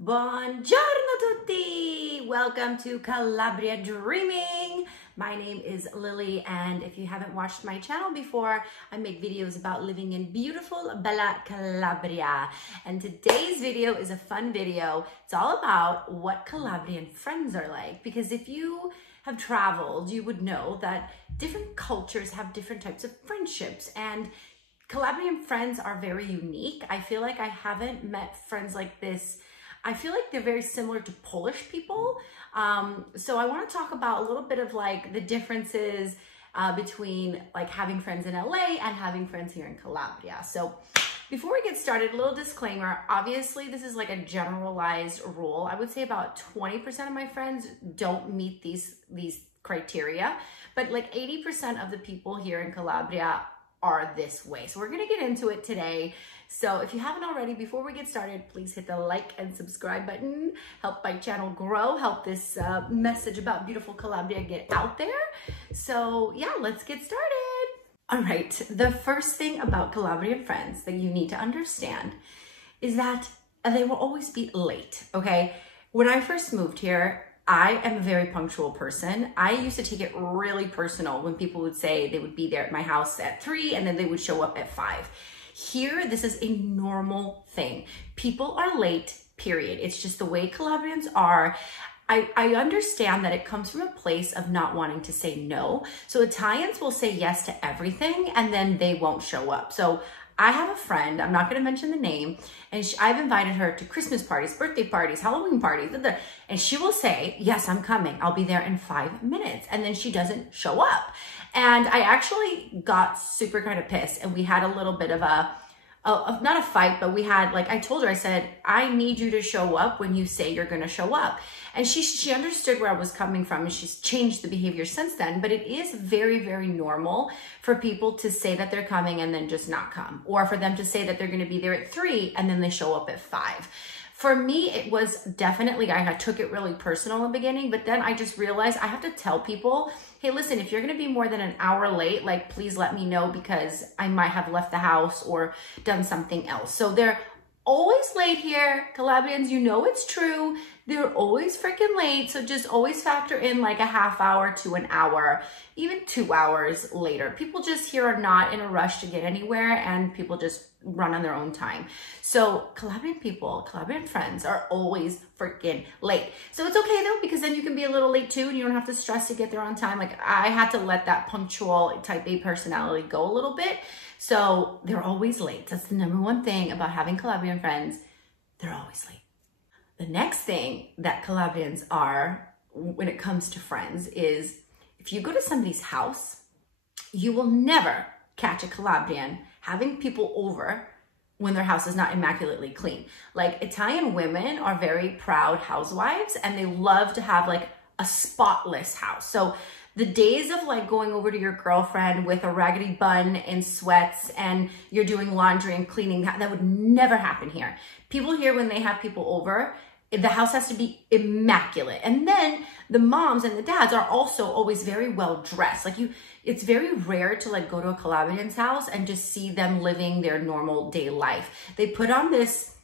Buongiorno tutti! Welcome to Calabria Dreaming. My name is Lily, and if you haven't watched my channel before, I make videos about living in beautiful Bella Calabria. And today's video is a fun video. It's all about what Calabrian friends are like, because if you have traveled, you would know that different cultures have different types of friendships, and Calabrian friends are very unique. I feel like I haven't met friends like this. I feel like they're very similar to Polish people. So I want to talk about a little bit of like the differences between like having friends in LA and having friends here in Calabria. So before we get started, a little disclaimer. Obviously, this is like a generalized rule. I would say about 20% of my friends don't meet these criteria, but like 80% of the people here in Calabria are this way. So we're gonna get into it today. So if you haven't already, before we get started, please hit the like and subscribe button. Help my channel grow, help this message about beautiful Calabria get out there. So yeah, let's get started. All right, the first thing about Calabrian friends that you need to understand is that they will always be late, okay? When I first moved here, I am a very punctual person. I used to take it really personal when people would say they would be there at my house at 3 and then they would show up at 5. Here, this is a normal thing. People are late, period. It's just the way Calabrians are. I understand that it comes from a place of not wanting to say no. So Italians will say yes to everything and then they won't show up. So I have a friend, I'm not going to mention the name, and I've invited her to Christmas parties, birthday parties, Halloween parties, and she will say, yes, I'm coming. I'll be there in 5 minutes. And then she doesn't show up. And I actually got super kind of pissed, and we had a little bit of not a fight, but we had, like, I told her, I said, I need you to show up when you say you're going to show up. And she understood where I was coming from, and she's changed the behavior since then. But it is very, very normal for people to say that they're coming and then just not come, or for them to say that they're going to be there at 3 and then they show up at 5. For me, it was definitely, I took it really personal in the beginning, but then I just realized I have to tell people, hey, listen, if you're going to be more than an hour late, like, please let me know, because I might have left the house or done something else. So they're always late here. Calabrians, you know it's true. They're always freaking late. So just always factor in like a half hour to an hour, even 2 hours later. People just here are not in a rush to get anywhere, and people just run on their own time. So Calabrian people, Calabrian friends are always freaking late. So it's okay though, because then you can be a little late too and you don't have to stress to get there on time. Like, I had to let that punctual type A personality go a little bit. So they're always late. That's the number one thing about having Calabrian friends. They're always late. The next thing that Calabrians are when it comes to friends is, if you go to somebody's house, you will never catch a Calabrian having people over when their house is not immaculately clean. Like, Italian women are very proud housewives, and they love to have like a spotless house. So the days of like going over to your girlfriend with a raggedy bun and sweats and you're doing laundry and cleaning, that would never happen here. People here, when they have people over, the house has to be immaculate. And then the moms and the dads are also always very well dressed. Like, it's very rare to like go to a Calabrian's house and just see them living their normal day life. They put on this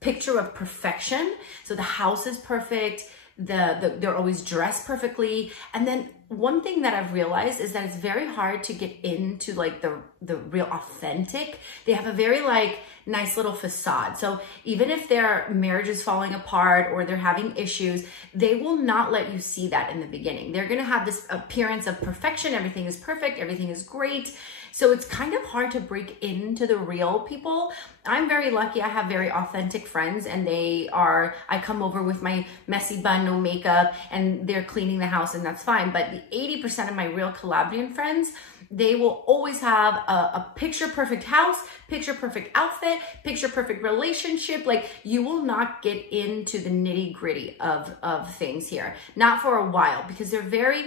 picture of perfection. So the house is perfect. They're always dressed perfectly. And then one thing that I've realized is that it's very hard to get into like the real authentic. They have a very like nice little facade. So even if their marriage is falling apart or they're having issues, they will not let you see that in the beginning. They're going to have this appearance of perfection. Everything is perfect. Everything is great. So it's kind of hard to break into the real people. I'm very lucky. I have very authentic friends, and I come over with my messy bun, no makeup, and they're cleaning the house, and that's fine. But the 80% of my real Calabrian friends, they will always have a picture perfect house, picture perfect outfit, picture perfect relationship. Like, you will not get into the nitty gritty of things here. Not for a while, because they're very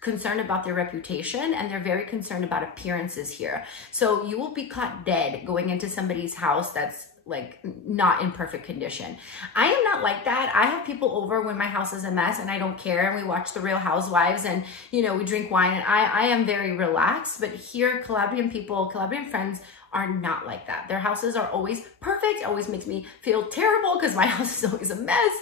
concerned about their reputation, and they're very concerned about appearances here. So you will be caught dead going into somebody's house that's like not in perfect condition. I am not like that. I have people over when my house is a mess and I don't care, and we watch The Real Housewives, and we drink wine, and I am very relaxed. But here, Calabrian people, Calabrian friends are not like that. Their houses are always perfect. It always makes me feel terrible because my house is always a mess.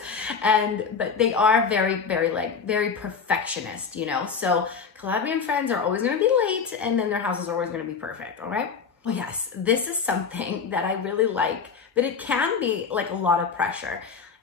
But they are very perfectionist, you know? So Calabrian friends are always going to be late, and then their houses are always going to be perfect. All right. Well, yes, this is something that I really like, but it can be like a lot of pressure.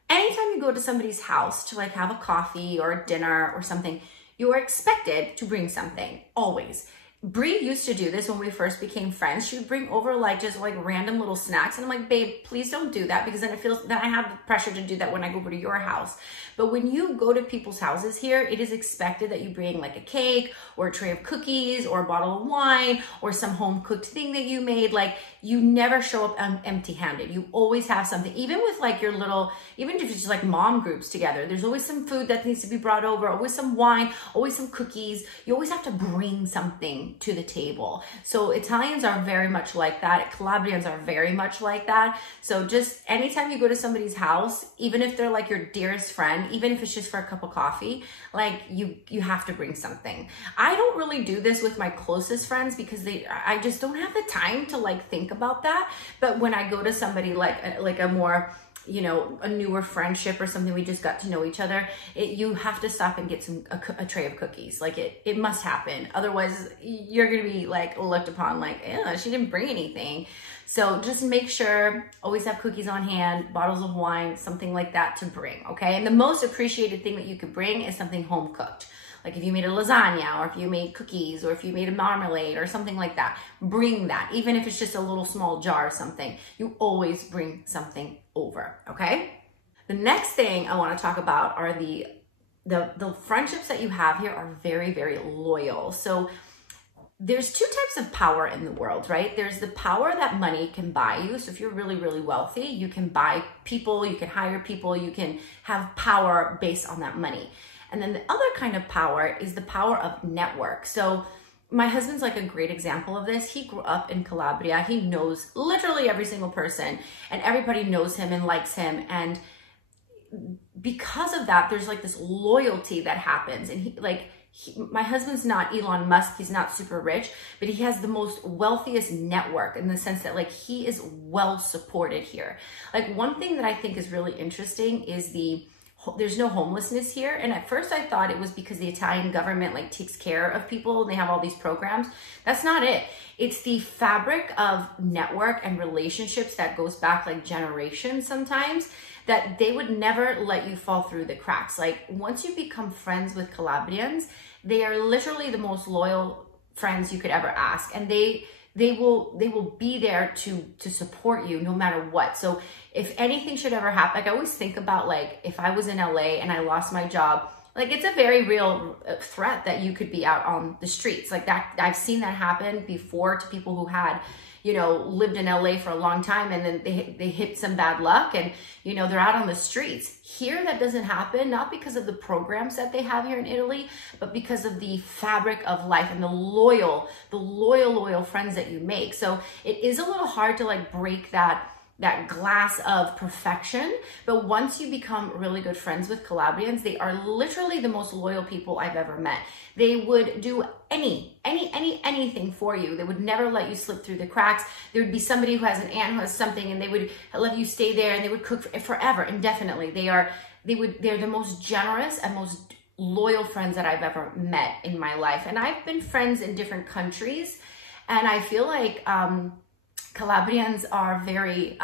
Anytime you go to somebody's house to like have a coffee or a dinner or something, you are expected to bring something, always. Brie used to do this when we first became friends. She would bring over like just like random little snacks. And I'm like, babe, please don't do that, because then it feels that I have the pressure to do that when I go over to your house. But when you go to people's houses here, it is expected that you bring like a cake or a tray of cookies or a bottle of wine or some home cooked thing that you made. Like, you never show up empty handed. You always have something, even with like your little, even if it's just like mom groups together, there's always some food that needs to be brought over, always some wine, always some cookies. You always have to bring something to the table. So Italians are very much like that. Calabrians are very much like that. So just anytime you go to somebody's house, even if they're like your dearest friend, even if it's just for a cup of coffee, like you have to bring something. I don't really do this with my closest friends because I just don't have the time to like think about that. But when I go to somebody like a more, you know, a newer friendship or something, we just got to know each other, you have to stop and get a tray of cookies. Like it must happen. Otherwise you're going to be like looked upon like, she didn't bring anything. So just make sure, always have cookies on hand, bottles of wine, something like that to bring. Okay. And the most appreciated thing that you could bring is something home cooked. Like if you made a lasagna, or if you made cookies, or if you made a marmalade or something like that, bring that. Even if it's just a little small jar or something, you always bring something over, okay? The next thing I want to talk about are the friendships that you have here are very, very loyal. So there's two types of power in the world, right? There's the power that money can buy you. So if you're really, really wealthy, you can buy people, you can hire people, you can have power based on that money. And then the other kind of power is the power of network. So my husband's like a great example of this. He grew up in Calabria. He knows literally every single person, and everybody knows him and likes him. And because of that, there's like this loyalty that happens. And my husband's not Elon Musk. He's not super rich, but he has the most wealthiest network in the sense that like he is well supported here. Like one thing that I think is really interesting is there's no homelessness here. And at first I thought it was because the Italian government like takes care of people and they have all these programs. That's not it. It's the fabric of network and relationships that goes back like generations sometimes, that they would never let you fall through the cracks. Like once you become friends with Calabrians, they are literally the most loyal friends you could ever ask. And they will be there to support you no matter what. So if anything should ever happen, like I always think about like if I was in LA and I lost my job, like it's a very real threat that you could be out on the streets like that. I've seen that happen before to people who had, you know, lived in LA for a long time, and then they hit some bad luck and, you know, they're out on the streets. Here that doesn't happen, not because of the programs that they have here in Italy, but because of the fabric of life and the loyal friends that you make. So it is a little hard to like break that glass of perfection. But once you become really good friends with Calabrians, they are literally the most loyal people I've ever met. They would do anything for you. They would never let you slip through the cracks. There would be somebody who has an aunt who has something, and they would let you stay there, and they would cook forever, indefinitely. They're the most generous and most loyal friends that I've ever met in my life. And I've been friends in different countries, and I feel like Calabrians are very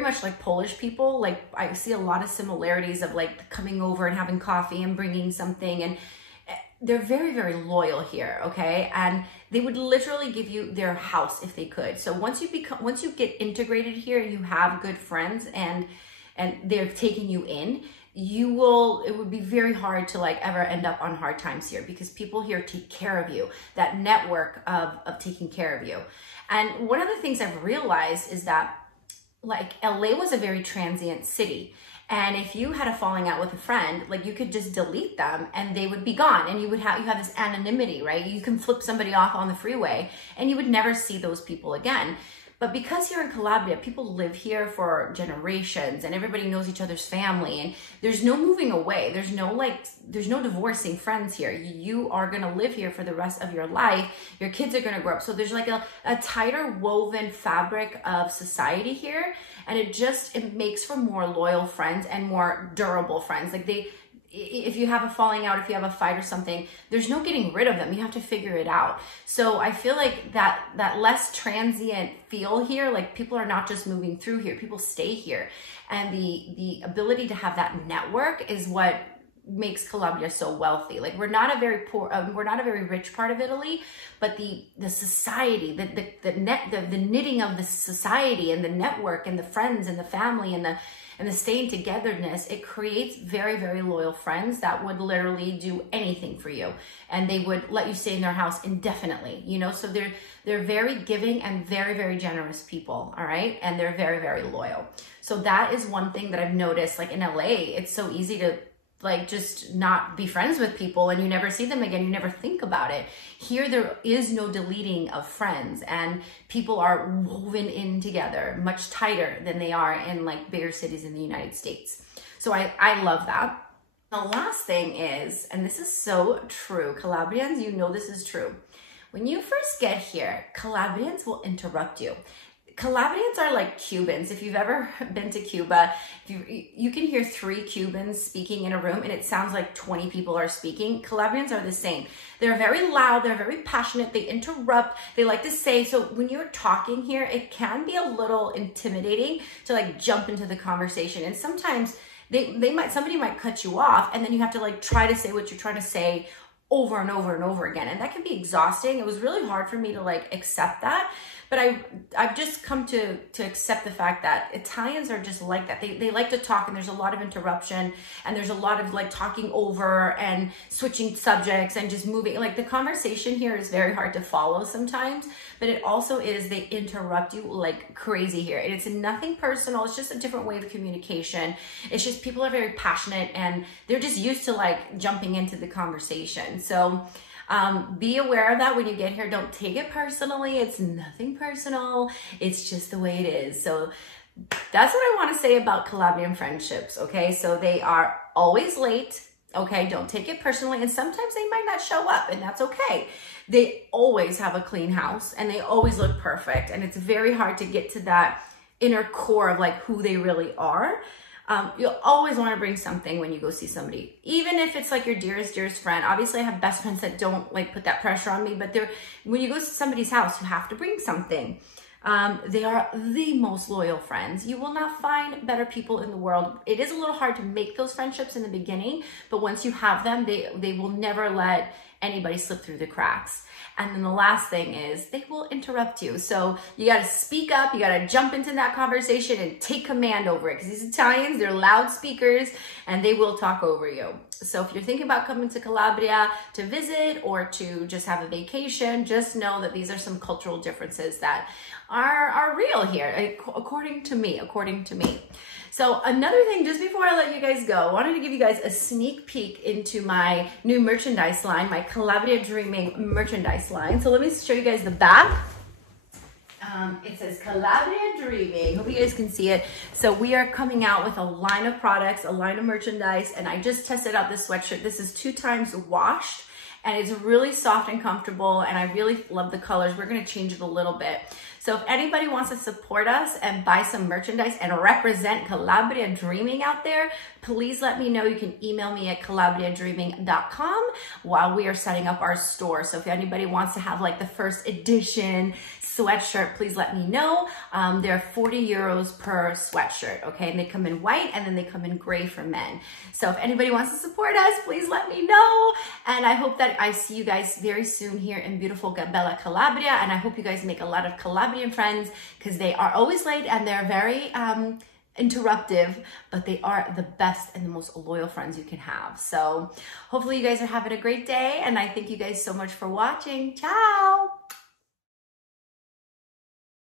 much like Polish people. Like I see a lot of similarities of like coming over and having coffee and bringing something, and they're very, very loyal here, okay? And they would literally give you their house if they could. So once you get integrated here and you have good friends and they're taking you in, it would be very hard to like ever end up on hard times here, because people here take care of you, that network of taking care of you. And one of the things I've realized is that like LA was a very transient city. And if you had a falling out with a friend, like you could just delete them and they would be gone. And you have this anonymity, right? You can flip somebody off on the freeway and you would never see those people again. But because here in Calabria, people live here for generations and everybody knows each other's family, and there's no moving away. There's no divorcing friends here. You are going to live here for the rest of your life. Your kids are going to grow up. So there's like a tighter woven fabric of society here. And it makes for more loyal friends and more durable friends. Like if you have a falling out, if you have a fight or something, there's no getting rid of them. You have to figure it out. So I feel like that less transient feel here, like people are not just moving through here, people stay here. And the ability to have that network is what makes Calabria so wealthy. Like we're not a very rich part of Italy, but the society, the knitting of the society and the network and the friends and the family and the staying togetherness, it creates very, very loyal friends that would literally do anything for you. And they would let you stay in their house indefinitely, you know? So they're very giving and very, very generous people, all right? And they're very, very loyal. So that is one thing that I've noticed, like in LA, it's so easy to like just not be friends with people and you never see them again, you never think about it. Here there is no deleting of friends and people are woven in together much tighter than they are in like bigger cities in the United States. So I love that. The last thing is, and this is so true, Calabrians, you know this is true. When you first get here, Calabrians will interrupt you. Calabrians are like Cubans. If you've ever been to Cuba, you can hear 3 Cubans speaking in a room and it sounds like 20 people are speaking. Calabrians are the same. They're very loud, they're very passionate, they interrupt, they like to say, so when you're talking here, it can be a little intimidating to like jump into the conversation. And sometimes somebody might cut you off and then you have to like try to say what you're trying to say over and over and over again. And that can be exhausting. It was really hard for me to like accept that. But I've just come to accept the fact that Italians are just like that. They like to talk and there's a lot of interruption and there's a lot of like talking over and switching subjects and just moving. Like the conversation here is very hard to follow sometimes, but it also is, they interrupt you like crazy here. And it's nothing personal. It's just a different way of communication. It's just people are very passionate and they're just used to like jumping into the conversation. So be aware of that when you get here. Don't take it personally. It's nothing personal. It's just the way it is. So that's what I want to say about Calabrian friendships, okay? So they are always late, okay? Don't take it personally. And sometimes they might not show up and that's okay. They always have a clean house and they always look perfect. And it's very hard to get to that inner core of like who they really are. You'll always want to bring something when you go see somebody, even if it's like your dearest friend. Obviously I have best friends that don't like put that pressure on me, but when you go to somebody's house, you have to bring something. They are the most loyal friends. You will not find better people in the world. It is a little hard to make those friendships in the beginning, but once you have them, they will never let anybody slip through the cracks. And then the last thing is they will interrupt you. So you got to speak up, you got to jump into that conversation and take command over it, because these Italians, they're loud speakers and they will talk over you. So if you're thinking about coming to Calabria to visit or to just have a vacation, just know that these are some cultural differences that are real here, according to me. So another thing, just before I let you guys go, I wanted to give you guys a sneak peek into my new merchandise line, my Calabria Dreaming merchandise line. So let me show you guys the back. It says Calabria Dreaming. Hope you guys can see it. So we are coming out with a line of products, a line of merchandise, and I just tested out this sweatshirt. This is 2 times washed and it's really soft and comfortable and I really love the colors. We're going to change it a little bit. So if anybody wants to support us and buy some merchandise and represent Calabria Dreaming out there, please let me know. You can email me at calabriadreaming.com while we are setting up our store. So if anybody wants to have like the first edition sweatshirt, please let me know. They're 40 euros per sweatshirt, okay? And they come in white and then they come in gray for men. So if anybody wants to support us, please let me know. And I hope that I see you guys very soon here in beautiful Bella Calabria. And I hope you guys make a lot of Calabrian friends, because they are always late and they're very interruptive, but they are the best and the most loyal friends you can have. So hopefully you guys are having a great day, and I thank you guys so much for watching. Ciao!